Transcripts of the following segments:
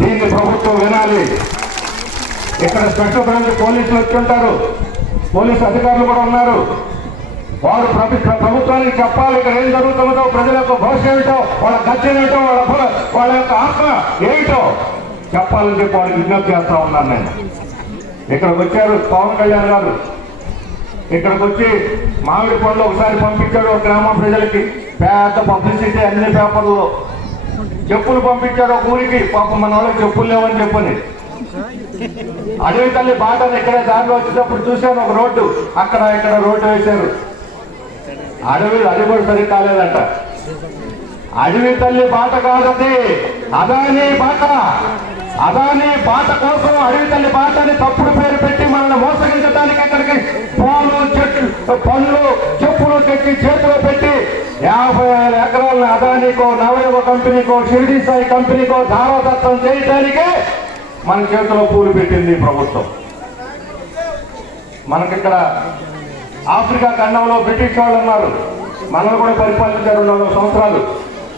దీన్ని ప్రభుత్వం వినాలి. ఇక్కడ స్పెషల్ బ్రాంచ్ పోలీసులు వచ్చి ఉంటారు, పోలీసు అధికారులు కూడా ఉన్నారు. వారు ప్రభుత్వానికి చెప్పాలి ఇక్కడ ఏం జరుగుతుందో, ప్రజల యొక్క భవిష్యత్ ఏమిటో, వాళ్ళ ఖర్చు ఏమిటో, వాళ్ళ యొక్క ఆత్మ ఏమిటో చెప్పాలని చెప్పి వాళ్ళకి విజ్ఞప్తి చేస్తా ఉన్నాను నేను. ఇక్కడికి వచ్చారు పవన్ కళ్యాణ్ గారు, ఇక్కడికి వచ్చి మామిడి పండ్లు ఒకసారి పంపించాడు ఒక గ్రామ ప్రజలకి, పెద్ద పబ్లిసిటీ అన్ని పేపర్లో. చెప్పులు పంపించాడు ఒక ఊరికి, పాపం మన వాళ్ళకి చెప్పులు లేవని చెప్పని. అడవి తల్లి బాటని ఇక్కడ దారిలో వచ్చేటప్పుడు చూశాను ఒక రోడ్డు, అక్కడ ఇక్కడ రోడ్డు వేశారు. అది కూడా సరి కాలేదంట. అడవి తల్లి బాట కాదది, అదానీ బాట. అదానీ బాట కోసం అడవి తల్లి బాటని తప్పుడు పేరు పెట్టి మనల్ని మోసగించడానికి ఇక్కడికి పూలు చెట్లు పళ్ళు చెప్పులు తెచ్చి చేతిలో పెట్టి 50,000 ఎకరాలను అదానికో నవయుగ కంపెనీకో షిరిడి సాయి కంపెనీకో దారదత్తం చేయడానికే మన చేతిలో పూలు పెట్టింది ప్రభుత్వం. మనకిక్కడ ఆఫ్రికా ఖండంలో బ్రిటిష్ వాళ్ళు ఉన్నారు, మనల్ని కూడా పరిపాలించారు 200 సంవత్సరాలు.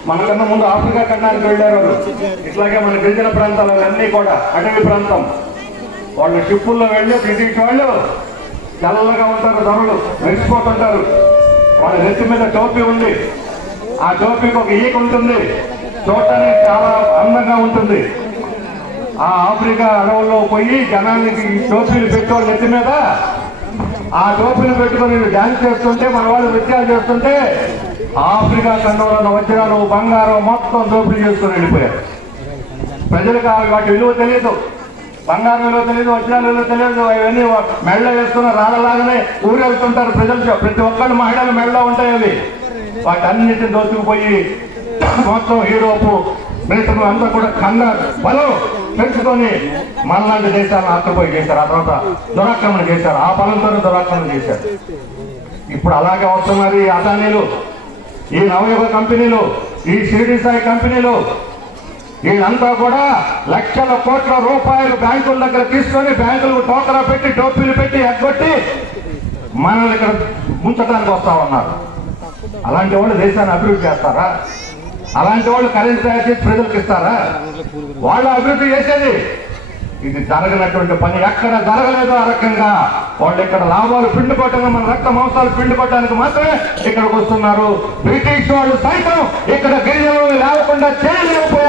మనకన్నా ముందు ఆఫ్రికా ఖండానికి వెళ్ళారు. ఇట్లాగే మన గిరిజన ప్రాంతాలన్నీ కూడా అటవీ ప్రాంతం. వాళ్ళు షిప్పుల్లో వెళ్ళి బ్రిటిష్ వాళ్ళు చల్లగా ఉంటారు, ధరలు మెరిసిపోతుంటారు. వాళ్ళ నెత్తి మీద టోపీ ఉంది, ఆ టోపీకి ఒక ఈక ఉంటుంది, చూడటానికి చాలా అందంగా ఉంటుంది. ఆ ఆఫ్రికా అడవుల్లో పోయి జనానికి టోపీలు పెట్టేవాళ్ళు నెత్తి మీద, ఆ టోపీలు పెట్టుకొని డాన్స్ చేస్తుంటే, మన వాళ్ళు నృత్యాలు చేస్తుంటే ఆఫ్రికా ఖండంలో వజ్రాలు బంగారం మొత్తం దోపిడీ చేసుకుని వెళ్ళిపోయారు. ప్రజలకు వాటి విలువ తెలియదు, బంగారం విలువ తెలియదు, వజ్రాల విలువ తెలియదు. అవన్నీ మెళ్ళ వేసుకున్న రాళ్ళలాగానే ఊరెళ్తుంటారు ప్రజలు. ప్రతి ఒక్కళ్ళు మహిళలు మెళ్ళ ఉంటాయి అవి. వాటన్నిటిని దోచుకుపోయి మొత్తం యూరోపు మిలిటరీ అంతా కూడా ఖండ బలం పెంచుకొని మనలాంటి దేశాలను ఆక్రపోయి చేశారు. ఆ తర్వాత దురాక్రమణ చేశారు, ఆ బలంతోనే దురాక్రమణ చేశారు. ఇప్పుడు అలాగే వస్తున్నారు ఈ అదానీలు, ఈ నవయుగ కంపెనీలు, ఈ షిరిడి సాయి కంపెనీలు. వీళ్ళంతా కూడా లక్షల కోట్ల రూపాయలు బ్యాంకుల దగ్గర తీసుకొని బ్యాంకులకు టోకరా పెట్టి టోపీలు పెట్టి ఎగ్గొట్టి మనల్ని ఇక్కడ ముంచడానికి వస్తా ఉన్నారు. అలాంటి వాళ్ళు దేశాన్ని అభివృద్ధి చేస్తారా? అలాంటి వాళ్ళు కరెంట్ తయారు చేసి ప్రజలకు ఇస్తారా? వాళ్ళు అభివృద్ధి చేసేది ఇది జరగనటువంటి పని ఎక్కడ జరగలేదు. ఆ రకంగా వాళ్ళు ఇక్కడ లాభాలు పిండుకోవటానికి, మన రక్త మాంసాలు పిండుకోవటానికి మాత్రమే ఇక్కడికి వస్తున్నారు. బ్రిటిష్ వాళ్ళు సైతం ఇక్కడ గిరిజనులు లేకుండా చేయలేకపోయారు.